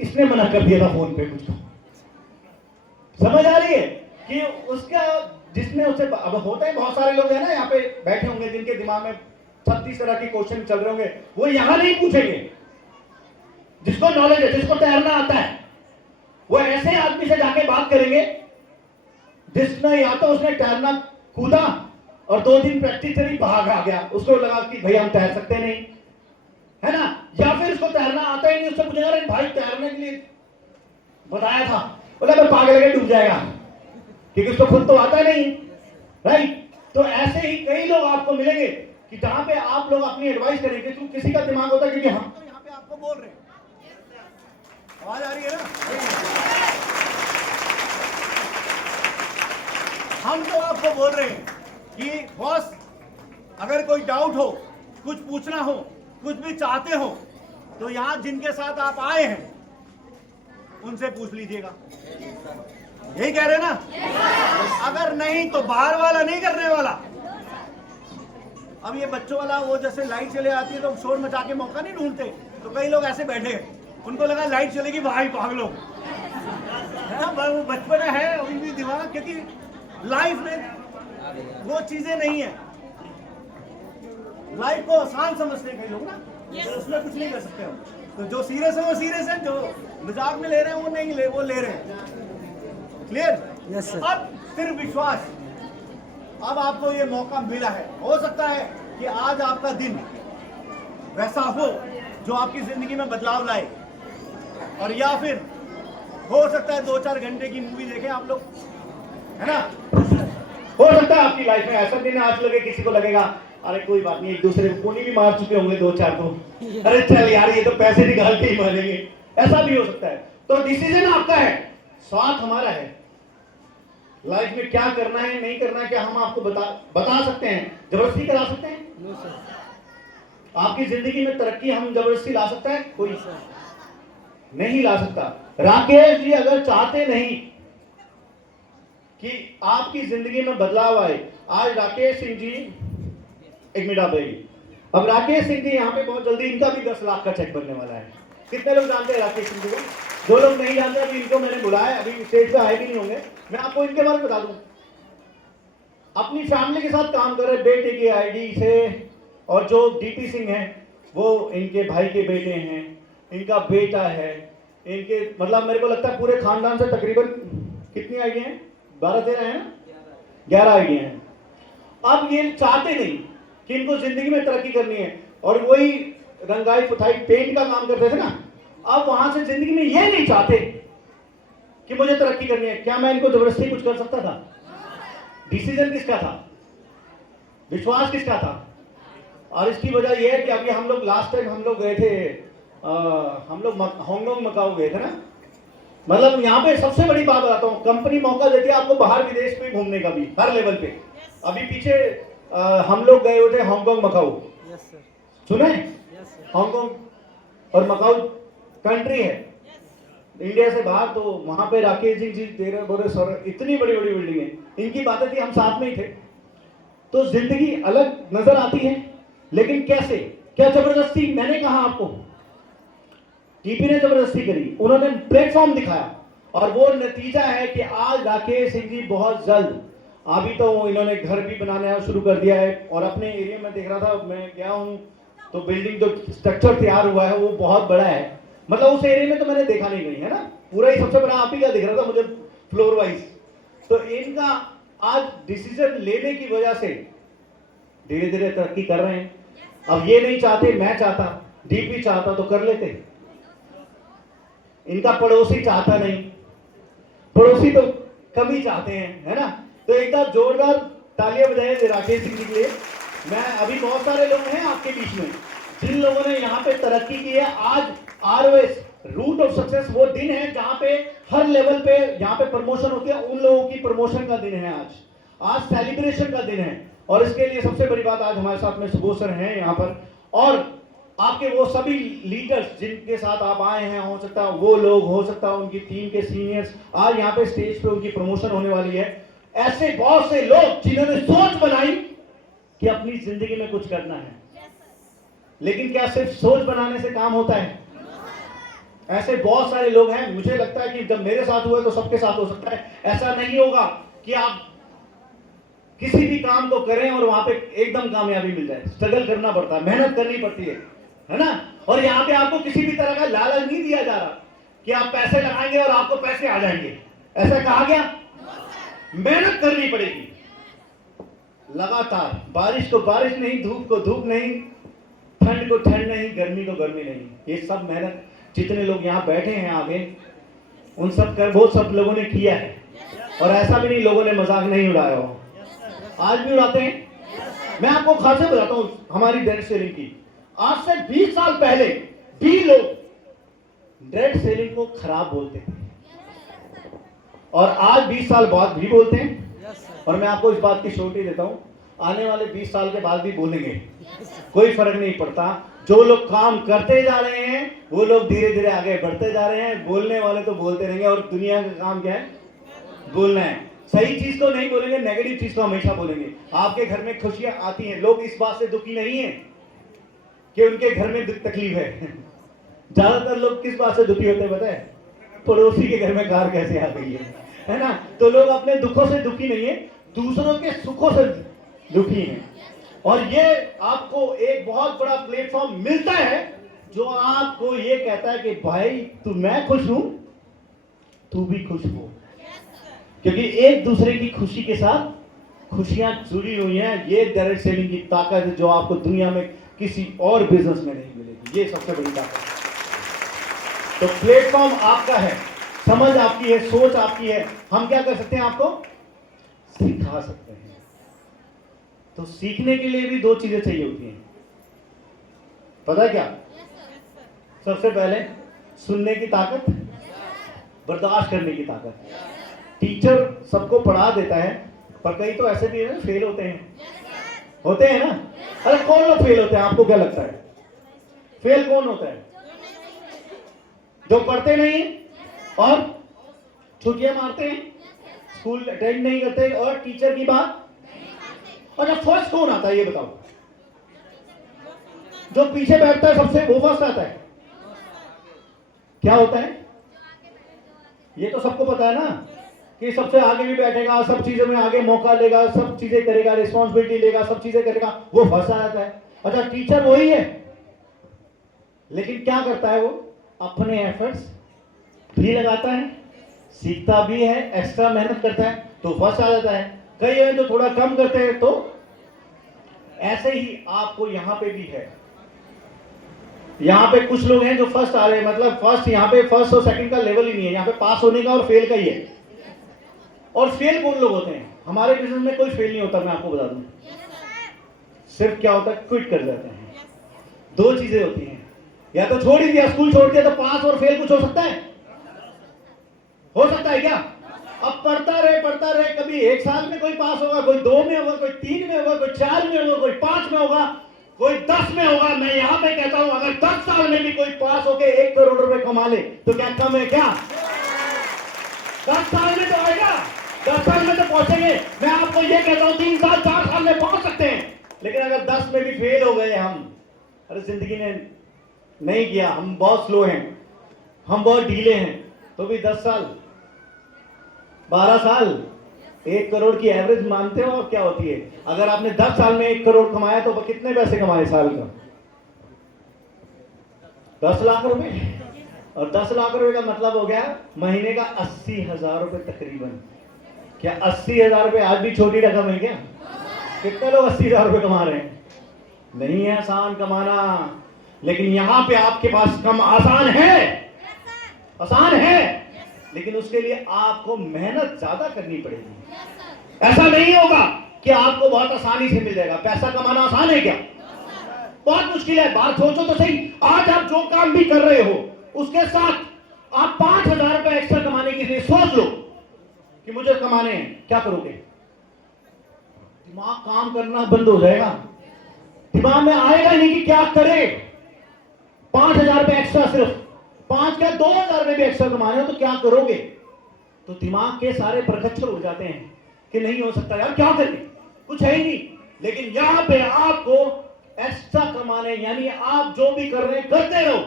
इसने मना कर दिया था फोन पे मुझको। समझ आ रही है कि उसका जिसने उसे, अब होता है बहुत सारे लोग हैं ना यहाँ पे बैठे होंगे जिनके दिमाग में 36 तरह के क्वेश्चन चल रहे होंगे, वो यहां नहीं पूछेंगे। जिसको नॉलेज है, जिसको तैरना आता है, वो ऐसे आदमी से जाके बात करेंगे जिसने या तो उसने तैरना कूदा और 2 दिन प्रैक्टिस करी, भाग आ गया, उसको लगा कि भाई हम तैर सकते नहीं, है ना। या फिर उसको तैरना आता ही नहीं, उससे पूछेगा अरे भाई तैरने के लिए बताया था, बोला मैं पागल लगे डूब जाएगा, क्योंकि उसको खुद तो आता नहीं, राइट। तो ऐसे ही कई लोग आपको मिलेंगे कि जहां पे आप लोग अपनी एडवाइस करेंगे, तो किसी का दिमाग होता है क्योंकि हम तो यहाँ पे आपको बोल रहे हैं, आवाज आ रही है ना, हम तो आपको बोल रहे हैं कि बॉस अगर कोई डाउट हो, कुछ पूछना हो, कुछ भी चाहते हो, तो यहां जिनके साथ आप आए हैं उनसे पूछ लीजिएगा। यही कह रहे ना? अगर नहीं तो बाहर वाला नहीं करने वाला। अब ये बच्चों वाला, वो जैसे लाइट चले आती है तो शोर मचा के मौका नहीं ढूंढते, तो कई लोग ऐसे बैठे हैं, उनको लगा लाइट चलेगी भाई पागलों, बचपन है अभी भी दिमाग, क्योंकि लाइफ में वो चीजें नहीं है। लाइफ को आसान समझते हैं कई लोग ना, तो उसमें कुछ नहीं कर सकते हम। तो जो सीरियस है वो सीरियस है, जो मजाक में ले रहे हैं वो नहीं ले, वो ले रहे हैं। क्लियर? Yes sir. अब सिर्फ विश्वास, अब आपको ये मौका मिला है, हो सकता है कि आज आपका दिन वैसा हो जो आपकी जिंदगी में बदलाव लाए, और या फिर हो सकता है 2-4 घंटे की मूवी देखें आप लोग, है ना। हो सकता है आपकी लाइफ में ऐसा दिन आज लगे, किसी को लगेगा अरे कोई बात नहीं, एक दूसरे को कोनी भी मार चुके होंगे 2-4 तो, अरे चल यार ये तो पैसे निकाल के ही मारेंगे, ऐसा भी हो सकता है। तो डिसीजन आपका है, साथ हमारा है। लाइफ में क्या करना है नहीं करना है, क्या हम आपको बता सकते हैं? जबरदस्ती करा सकते हैं? No sir. आपकी जिंदगी में तरक्की हम जबरदस्ती ला सकता है? कोई नहीं ला सकता। राकेश जी अगर चाहते नहीं कि आपकी जिंदगी में बदलाव आए, आज राकेश सिंह जी, एक मिनट आप आइए, अब राकेश सिंह जी यहाँ पे बहुत जल्दी इनका भी 10 लाख का चेक बनने वाला है। कितने लोग जानते हैं राकेश सिंह जी को? 2 लोग नहीं जानते, अभी इनको मैंने बुलाया, अभी स्टेज पे आए भी नहीं होंगे। मैं आपको इनके बारे में बता दूं, अपनी फैमिली के साथ काम कर रहे, बेटे की आईडी से, और जो डीपी सिंह है वो इनके भाई के बेटे हैं, इनका बेटा है, इनके मतलब मेरे को लगता है पूरे खानदान से तकरीबन कितनी आईडिया हैं? 12-13 है ना, 11 आईडिया हैं। अब ये चाहते नहीं कि इनको जिंदगी में तरक्की करनी है, और वही रंगाई पुताई पेंट का काम करते थे ना, अब वहां से जिंदगी में ये नहीं चाहते कि मुझे तरक्की करनी है। क्या मैं इनको जबरदस्ती कुछ कर सकता था? डिसीजन किसका था? विश्वास किसका था? और इसकी वजह यह है कि अभी हम लोग लास्ट टाइम हम लोग गए थे, हम लोग हांगकांग मकाऊ गए थे ना, मतलब यहाँ पे सबसे बड़ी बात बताता हूँ, कंपनी मौका देती है आपको बाहर विदेश में घूमने का भी, हर लेवल पे। अभी पीछे हम लोग गए हुए थे हांगकांग मकाऊ, सुने? हांगकांग और मकाऊ कंट्री है इंडिया से बाहर, तो वहां पे राकेश जी दे रहे, बोले सर इतनी बड़ी बड़ी बिल्डिंग है, इनकी बातें थी, हम साथ में ही थे। तो जिंदगी अलग नजर आती है, लेकिन कैसे? क्या जबरदस्ती? मैंने कहा आपको, टीपी ने जबरदस्ती करी, उन्होंने प्लेटफॉर्म दिखाया, और वो नतीजा है कि आज राकेश सिंह जी बहुत जल्द, अभी तो इन्होंने घर भी बनाना शुरू कर दिया है, और अपने एरिया में देख रहा था, मैं गया हूं तो बिल्डिंग जो स्ट्रक्चर तैयार हुआ है वो बहुत बड़ा है, मतलब उस एरिया में तो मैंने देखा नहीं है ना, पूरा ही सबसे बड़ा आप ही का दिख रहा था मुझे फ्लोर वाइज। तो इनका आज डिसीजन लेने की वजह से धीरे धीरे तरक्की कर रहे हैं। अब ये नहीं चाहते, मैं चाहता, डीपी चाहता तो कर लेते, इनका पड़ोसी चाहता नहीं, पड़ोसी तो कम ही चाहते हैं, है ना। तो एक बार जोरदार तालियां बजाएं राकेश सिंह जी के लिए। मैं अभी बहुत सारे लोग हैं आपके बीच में जिन लोगों ने यहाँ पे तरक्की की है। आज आरओएस रूट ऑफ सक्सेस वो दिन है जहां पे हर लेवल पे यहाँ पे प्रमोशन होती है, उन लोगों की प्रमोशन का दिन है आज सेलिब्रेशन का दिन है। और इसके लिए सबसे बड़ी बात, आज हमारे साथ में सुबोध सर हैं यहाँ पर, और आपके वो सभी लीडर्स जिनके साथ आप आए हैं, हो सकता है वो लोग, हो सकता है उनकी टीम के सीनियर्स, आज यहाँ पे स्टेज पे उनकी प्रमोशन होने वाली है। ऐसे बहुत से लोग जिन्होंने सोच बनाई कि अपनी जिंदगी में कुछ करना है, लेकिन क्या सिर्फ सोच बनाने से काम होता है? ऐसे बहुत सारे लोग हैं, मुझे लगता है कि जब मेरे साथ हुआ तो सबके साथ हो सकता है। ऐसा नहीं होगा कि आप किसी भी काम को करें और वहां पे एकदम कामयाबी मिल जाए, स्ट्रगल करना पड़ता है, मेहनत करनी पड़ती है ना। और यहाँ पे आपको किसी भी तरह का लालच नहीं दिया जा रहा कि आप पैसे लगाएंगे और आपको पैसे आ जाएंगे, ऐसा कहा गया? मेहनत करनी पड़ेगी लगातार, बारिश को बारिश नहीं, धूप को धूप नहीं, ठंड को ठंड नहीं, गर्मी को गर्मी नहीं, ये सब मेहनत जितने लोग यहाँ बैठे हैं आगे, उन सब कर वो सब लोगों ने किया है। और ऐसा भी नहीं लोगों ने मजाक नहीं उड़ाया हो, आज भी उड़ाते हैं। मैं आपको खासे बताता हूँ हमारी डायरेक्ट सेलिंग की, आज से 20 साल पहले भी लोग डायरेक्ट सेलिंग को खराब बोलते थे, और आज 20 साल बाद भी बोलते हैं। और मैं आपको इस बात की श्योरिटी देता हूं, आने वाले 20 साल के बाद भी बोलेंगे, कोई फर्क नहीं पड़ता। जो लोग काम करते जा रहे हैं वो लोग धीरे धीरे आगे बढ़ते जा रहे हैं, बोलने वाले तो बोलते रहेंगे। और दुनिया का काम क्या है? बोलना है। सही चीज को नहीं बोलेंगे, नेगेटिव चीज को हमेशा बोलेंगे। आपके घर में खुशियां आती हैं, लोग इस बात से दुखी नहीं है कि उनके घर में तकलीफ है। ज्यादातर लोग किस बात से दुखी होते हैं पता है? पड़ोसी के घर में कार कैसे आ गई है ना। तो लोग अपने दुखों से दुखी नहीं है, दूसरों के सुखों से दुखी हैं। और ये आपको एक बहुत बड़ा प्लेटफॉर्म मिलता है जो आपको ये कहता है कि भाई तू, मैं खुश हूं, तू भी खुश हो, क्योंकि एक दूसरे की खुशी के साथ खुशियां जुड़ी हुई हैं। ये डायरेक्ट सेलिंग की ताकत है जो आपको दुनिया में किसी और बिजनेस में नहीं मिलेगी, ये सबसे बड़ी ताकत है। तो प्लेटफॉर्म आपका है, समझ आपकी है, सोच आपकी है। हम क्या कर सकते हैं? आपको सिखा सकते हैं। तो सीखने के लिए भी दो चीजें चाहिए होती हैं, पता है क्या? सबसे पहले सुनने की ताकत, बर्दाश्त करने की ताकत। टीचर सबको पढ़ा देता है, पर कई तो ऐसे भी है ना फेल होते हैं ना। अरे कौन लोग फेल होते हैं, आपको क्या लगता है? फेल कौन होता है? जो पढ़ते नहीं और छुट्टियां मारते हैं, स्कूल अटेंड नहीं करते और टीचर की बात। और जब फर्स्ट कौन आता है ये बताओ? जो पीछे बैठता है सबसे, वो फर्स्ट आता है। क्या होता है? ये तो सबको पता है ना कि सबसे आगे भी बैठेगा, सब चीजों में आगे मौका लेगा, सब चीजें करेगा, रिस्पॉन्सिबिलिटी लेगा, सब चीजें करेगा, वो फर्स्ट आ जाता है। अच्छा, टीचर वही है, लेकिन क्या करता है? वो अपने एफर्ट्स भी लगाता है, सीखता भी है, एक्स्ट्रा मेहनत करता है, तो फर्स्ट आ जाता है। कई हैं जो थोड़ा कम करते हैं, तो ऐसे ही आपको यहां पे भी है। यहां पे कुछ लोग हैं जो फर्स्ट आ रहे हैं, मतलब फर्स्ट, यहां पे फर्स्ट और सेकंड का लेवल ही नहीं है, यहां पे पास होने का और फेल का ही है। और फेल कौन लोग होते हैं? हमारे बिजनेस में कोई फेल नहीं होता, मैं आपको बता दूं। सिर्फ क्या होता है, क्विट कर जाते हैं। दो चीजें होती हैं, या तो छोड़ ही दिया, स्कूल छोड़ दिया, तो पास और फेल कुछ हो सकता है? हो सकता है क्या? अब पढ़ता रहे, कभी 1 साल में कोई पास होगा, कोई 2 में होगा, कोई 3 में होगा, कोई 4 में होगा, कोई 5 में होगा, कोई 10 में होगा। मैं यहां पे कहता हूं, अगर 10 साल में भी कोई पास होके 1 करोड़ रुपए कमा ले, तो क्या कम है क्या? 10 साल में तो आएगा, 10 साल में तो पहुंचेंगे। मैं आपको ये कहता हूं 3 साल 4 साल में पहुंच सकते हैं, लेकिन अगर 10 में भी फेल हो गए हम, अरे जिंदगी ने नहीं किया, हम बहुत स्लो हैं, हम बहुत ढीले हैं, तो भी 10 साल 12 साल 1 करोड़ की एवरेज मानते हो आप क्या होती है? अगर आपने 10 साल में 1 करोड़ कमाया तो कितने पैसे कमाए साल का? 10 लाख रुपए। और 10 लाख रुपए का मतलब हो गया महीने का 80,000 रुपए तकरीबन। क्या 80,000 रुपए आज भी छोटी रकम है क्या? कितने लोग 80,000 रुपए कमा रहे हैं? नहीं है आसान कमाना, लेकिन यहां पे आपके पास कम आसान है, आसान है, लेकिन उसके लिए आपको मेहनत ज्यादा करनी पड़ेगी। ऐसा नहीं होगा कि आपको बहुत आसानी से मिल जाएगा। पैसा कमाना आसान है क्या? बहुत मुश्किल है। बात सोचो तो सही, आज आप जो काम भी कर रहे हो उसके साथ आप 5,000 रुपए एक्स्ट्रा कमाने के लिए सोच लो कि मुझे कमाने हैं, क्या करोगे? दिमाग काम करना बंद हो जाएगा, दिमाग में आएगा नहीं कि क्या करे। 5,000 रुपए एक्स्ट्रा, सिर्फ 5 क्या 2,000 रुपए भी एक्स्ट्रा कमाने हो तो क्या करोगे? तो दिमाग के सारे प्रखच्चर हो जाते हैं कि नहीं हो सकता यार, क्या करें, कुछ है ही नहीं। लेकिन यहां पे आपको एक्स्ट्रा कमाने, यानी आप जो भी कर रहे हैं करते रहो,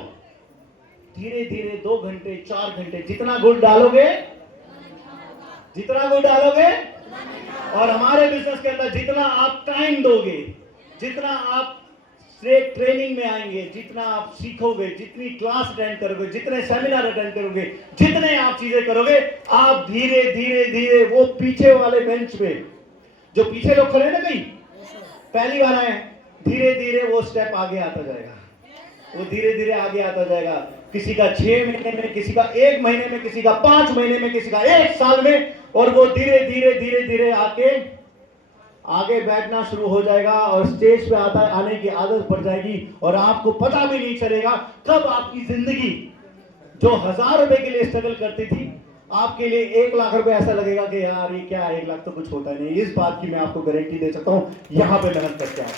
धीरे धीरे 2 घंटे 4 घंटे, जितना गुड़ डालोगे, जितना गुड़ डालोगे, और हमारे बिजनेस के अंदर जितना आप टाइम दोगे, जितना आप ट्रेनिंग में आएंगे, जितना आप सीखोगे, जितनी क्लास अटेंड करोगे, जितने सेमिनार अटेंड करोगे, जितने आप चीजें करोगे, आप धीरे धीरे धीरे वो पीछे वाले बेंच पे जो पीछे लोग खड़े ना, कहीं पहली बार आए, धीरे धीरे वो स्टेप आगे आता जाएगा, वो धीरे धीरे आगे आता जाएगा। किसी का 6 महीने में, किसी का 1 महीने में, किसी का 5 महीने में, किसी का 1 साल में, और वो धीरे धीरे धीरे धीरे आके आगे बैठना शुरू हो जाएगा और स्टेज पे आने की आदत पड़ जाएगी। और आपको पता भी नहीं चलेगा कब आपकी जिंदगी जो 1,000 रुपए के लिए स्ट्रगल करती थी, आपके लिए 1 लाख रुपए ऐसा लगेगा कि यार ये क्या, 1 लाख तो कुछ होता नहीं। इस बात की मैं आपको गारंटी दे सकता हूं, यहां पे मेहनत करके आप,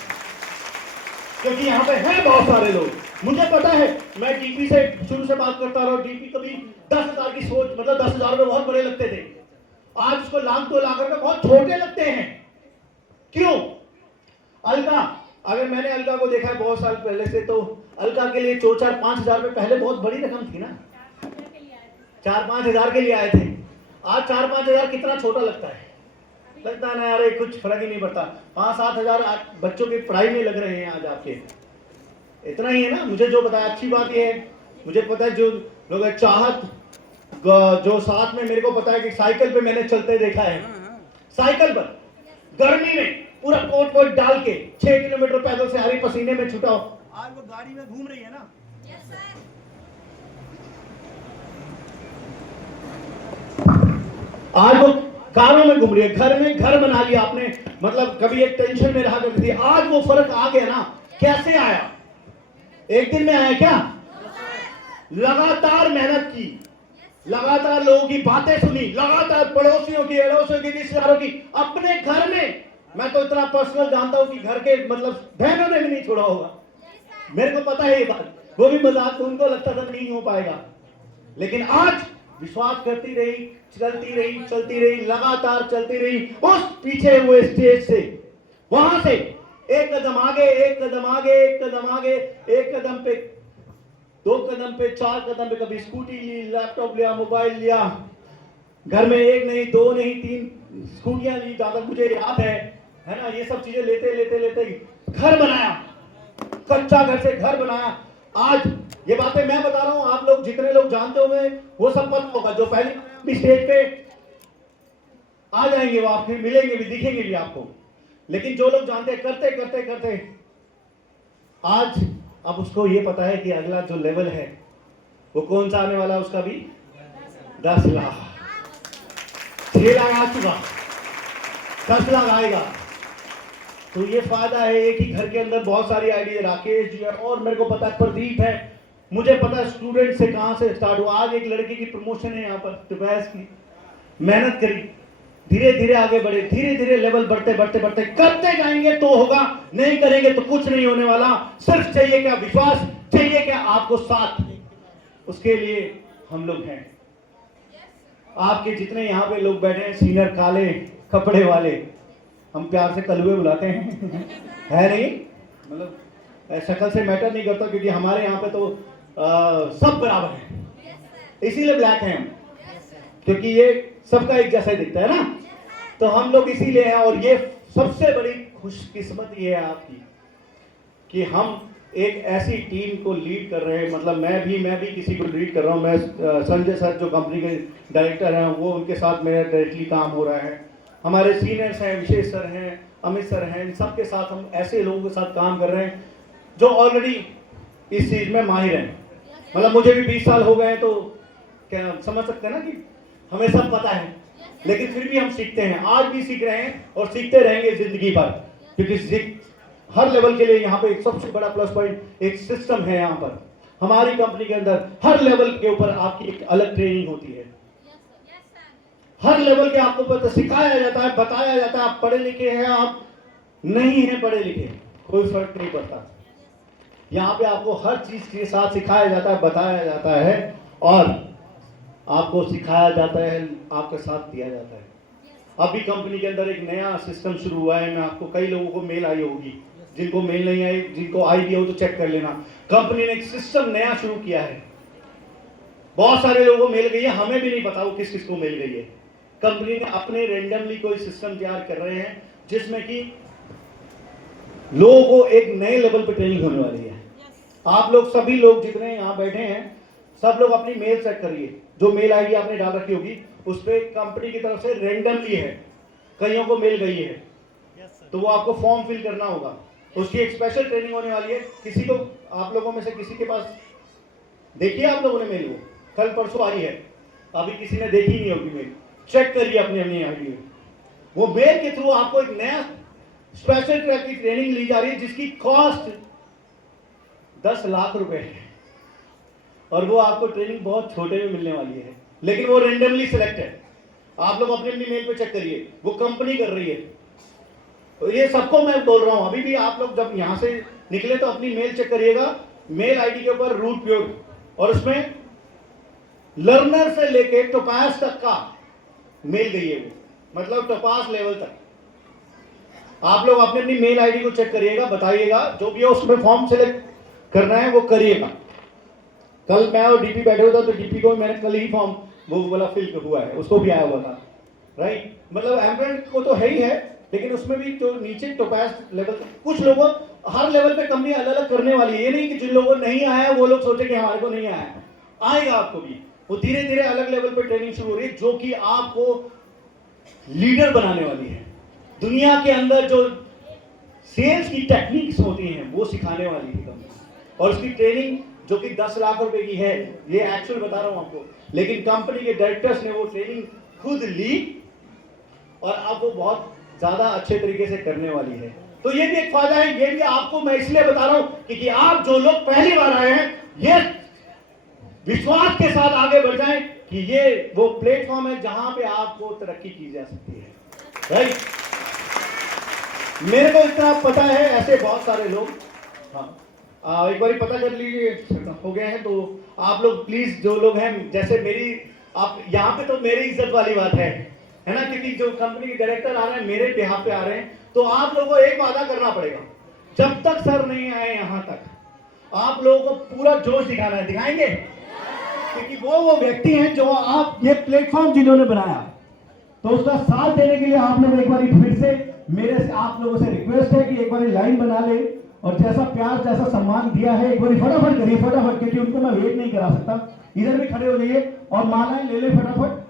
क्योंकि यहां पे है बहुत सारे लोग, मुझे पता है। मैं डीपी से शुरू से बात करता रहा, डीपी कभी 10,000 की सोच, मतलब 10,000 रुपए बहुत बड़े लगते थे, आज उसको 1,00,000 2 लाख रुपए बहुत छोटे लगते हैं। क्यों? अलका, अगर मैंने अलका को देखा है बहुत साल पहले से, तो अलका के लिए 4-5 रुपए पहले बहुत बड़ी रकम थी ना, 4-5 हजार के लिए आए थे। आज 4-5 हजार कितना छोटा लगता है, लगता है ना यार, कुछ फर्क ही नहीं पड़ता। 5-7 हजार बच्चों की पढ़ाई में लग रहे हैं आज आपके, इतना ही है ना। मुझे जो बताया, अच्छी बात यह है, मुझे पता है जो लोग चाहत, जो साथ में मेरे को पता है कि साइकिल पे मैंने चलते देखा है, साइकिल पर गर्मी में पूरा कोट वोट डाल के 6 किलोमीटर पैदल से हरी पसीने में छुटा हो, आज वो गाड़ी में घूम रही है ना। आज वो कारों में घूम रही है, घर में घर बना लिया आपने, मतलब कभी एक टेंशन में रहा करती थी, आज वो फर्क आ गया ना। कैसे आया? एक दिन में आया क्या? लगातार मेहनत की, लगातार लोगों की बातें सुनी, लगातार पड़ोसियों की, अड़ोसियों की, रिश्तेदारों की, अपने घर में। मैं तो इतना पर्सनल जानता हूं कि घर के मतलब बहनों ने भी नहीं छोड़ा होगा, मेरे को पता है ये बात। वो भी मजाक, उनको लगता था नहीं हो पाएगा, लेकिन आज विश्वास करती रही, चलती रही, लगातार चलती रही। उस पीछे हुए स्टेज से, वहां से एक कदम आगे, एक कदम आगे, एक कदम आगे, एक कदम पे, दो कदम पे, चार कदम पे, कभी स्कूटी ली, लैपटॉप लिया, मोबाइल लिया, घर में एक नहीं, दो नहीं, 3 स्कूटियां ली, ज्यादा मुझे याद है ना। ये सब चीजें लेते लेते लेते घर बनाया, कच्चा घर से घर बनाया। आज ये बातें मैं बता रहा हूं, आप लोग जितने लोग जानते होंगे वो सब पता होगा। जो पहले स्टेज पे आ जाएंगे वो आपको मिलेंगे भी, दिखेंगे भी आपको, लेकिन जो लोग जानते हैं, करते करते करते आज अब उसको ये पता है कि अगला जो लेवल है वो कौन सा आने वाला है। उसका भी 10 लाख, 6 लाख आ चुका, 10 लाख आएगा। तो ये फायदा है एक ही घर के अंदर बहुत सारी आइडिया। राकेश जी है, और मेरे को पता है प्रदीप है, मुझे पता है स्टूडेंट से कहां से स्टार्ट हुआ। आज एक लड़के की प्रमोशन है यहाँ पर टुबैस की, मेहनत करी, धीरे धीरे आगे बढ़े, धीरे धीरे लेवल बढ़ते बढ़ते बढ़ते करते जाएंगे तो होगा, नहीं करेंगे तो कुछ नहीं होने वाला। सिर्फ चाहिए क्या? विश्वास चाहिए क्या आपको साथ, उसके लिए हम लोग हैं। आपके जितने यहाँ पे लोग बैठे हैं, सीनियर काले कपड़े वाले, हम प्यार से कलुए बुलाते हैं है नहीं, मतलब शक्ल से मैटर नहीं करता, क्योंकि हमारे यहाँ पे तो सब बराबर है, इसीलिए ब्लैक हैं हम, क्योंकि ये सबका एक जैसा ही दिखता है ना, तो हम लोग इसीलिए हैं। और ये सबसे बड़ी खुशकिस्मती है आपकी कि हम एक ऐसी टीम को लीड कर रहे हैं। मतलब मैं भी किसी को लीड कर रहा हूँ। मैं संजय सर जो कंपनी के डायरेक्टर हैं, वो उनके साथ मेरा डायरेक्टली काम हो रहा है। हमारे सीनियर्स हैं, विशेष सर हैं, अमित सर हैं, इन सब के साथ हम ऐसे लोगों के साथ काम कर रहे हैं जो ऑलरेडी इस चीज़ में माहिर हैं। मतलब मुझे भी 20 साल हो गए हैं, तो क्या समझ सकते हैं ना कि हमें सब पता है, लेकिन फिर भी हम सीखते हैं, आज भी सीख रहे हैं और सीखते रहेंगे जिंदगी भर। क्योंकि हर लेवल के लिए यहाँ पे एक सबसे बड़ा प्लस पॉइंट एक सिस्टम है। यहाँ पर हमारी कंपनी के अंदर हर लेवल के ऊपर आपकी एक अलग ट्रेनिंग होती है। हर लेवल के आपको पता सिखाया जाता है, बताया जाता है। आप पढ़े लिखे हैं, आप नहीं हैं पढ़े लिखे, कोई फर्क नहीं पड़ता। यहाँ पे आपको हर चीज के साथ सिखाया जाता है, बताया जाता है, और आपको सिखाया जाता है, आपका साथ दिया जाता है। अभी कंपनी के अंदर एक नया सिस्टम शुरू हुआ है। मैं आपको, कई लोगों को मेल आई होगी, जिनको मेल नहीं आई, जिनको आई भी हो तो चेक कर लेना। कंपनी ने एक सिस्टम नया शुरू किया है, बहुत सारे लोगों को मेल गई है, हमें भी नहीं पता वो किस किस को मेल गई है। कंपनी ने अपने रेंडमली कोई सिस्टम तैयार कर रहे हैं जिसमें कि लोगों को एक नए लेवल पर ट्रेनिंग होने वाली है। आप लोग सभी लोग जितने यहाँ बैठे हैं, सब लोग अपनी मेल चेक करिए। जो मेल आईडी आपने डाल रखी होगी उस पर कंपनी की तरफ से रेंडमली है, कईयों को मेल गई है, तो वो आपको फॉर्म फिल करना होगा। उसकी एक स्पेशल ट्रेनिंग होने वाली है। किसी को, आप लोगों में से किसी के पास देखिए, आप लोगों ने मेल, वो कल परसों आ रही है, अभी किसी ने देखी नहीं होगी मेल, चेक करिए अपनी अपनी आईडी में। वो मेल के थ्रू आपको एक नया स्पेशल ट्रैक की ट्रेनिंग ली जा रही है, जिसकी कॉस्ट 10 लाख रुपए है, और वो आपको ट्रेनिंग बहुत छोटे में मिलने वाली है, लेकिन वो रेंडमली सिलेक्ट है। आप लोग अपनी अपनी मेल पे चेक करिए, वो कंपनी कर रही है। तो ये सबको मैं बोल रहा हूं, अभी भी आप लोग जब यहां से निकले तो अपनी मेल चेक करिएगा। मेल आईडी के ऊपर रूट प्योर, और उसमें लर्नर से लेके टोपास तक का मेल गई है, मतलब टोपास लेवल तक। आप लोग अपनी अपनी मेल आईडी को चेक करिएगा, बताइएगा, जो भी है उसमें फॉर्म सिलेक्ट करना है वो करिएगा। कल मैं और डीपी बैठे हुए थे, तो डीपी को मैंने कल ही फॉर्म वो वाला फिल हुआ है, उसको भी आया हुआ था, राइट। मतलब एम्ब्रॉयड को तो है ही है, लेकिन उसमें भी जो नीचे टोपास लेवल, कुछ लोगों, हर लेवल पे कंपनी अलग अलग करने वाली है। ये नहीं कि जिन लोगों को नहीं आया वो लोग सोचे कि हमारे को नहीं आया, आएगा आपको भी। वो धीरे धीरे अलग लेवल पे ट्रेनिंग शुरू हो रही है, जो कि आपको लीडर बनाने वाली है। दुनिया के अंदर जो सेल्स की टेक्निक्स होती हैं वो सिखाने वाली है कंपनी, और उसकी ट्रेनिंग जो कि 10 लाख रुपए की है, ये एक्चुअल बता रहा हूं आपको, लेकिन कंपनी के डायरेक्टर्स ने वो ट्रेनिंग खुद ली, और अब वो बहुत ज्यादा अच्छे तरीके से करने वाली है। तो ये भी एक फायदा है, ये भी आपको मैं इसलिए बता रहा हूं कि आप जो लोग पहली बार आए हैं, ये विश्वास के साथ आगे बढ़ जाएं कि ये वो प्लेटफॉर्म है जहां पे आपको तरक्की की जा सकती है। राइट, मेरे को इतना पता है, ऐसे बहुत सारे लोग, हाँ एक बार पता कर लीजिए हो गया है। तो आप लोग प्लीज, जो लोग हैं जैसे मेरी, आप यहाँ पे तो मेरी इज्जत वाली बात है ना, क्योंकि जो कंपनी के डायरेक्टर आ रहे हैं मेरे बिहाफ पे आ रहे हैं, तो आप लोगों को एक वादा करना पड़ेगा, जब तक सर नहीं आए यहाँ तक आप लोगों को पूरा जोश दिखाना है। दिखाएंगे? क्योंकि वो व्यक्ति हैं जो आप ये प्लेटफॉर्म जिन्होंने बनाया, तो उसका साथ देने के लिए आप लोग एक बार फिर से मेरे से आप लोगों से रिक्वेस्ट है कि एक बार लाइन बना ले, और जैसा प्यार जैसा सम्मान दिया है एक बार फटाफट करिए, फटाफट, क्योंकि उनको मैं वेट नहीं करा सकता। इधर भी खड़े हो जाइए और मालाएं ले ले फटाफट।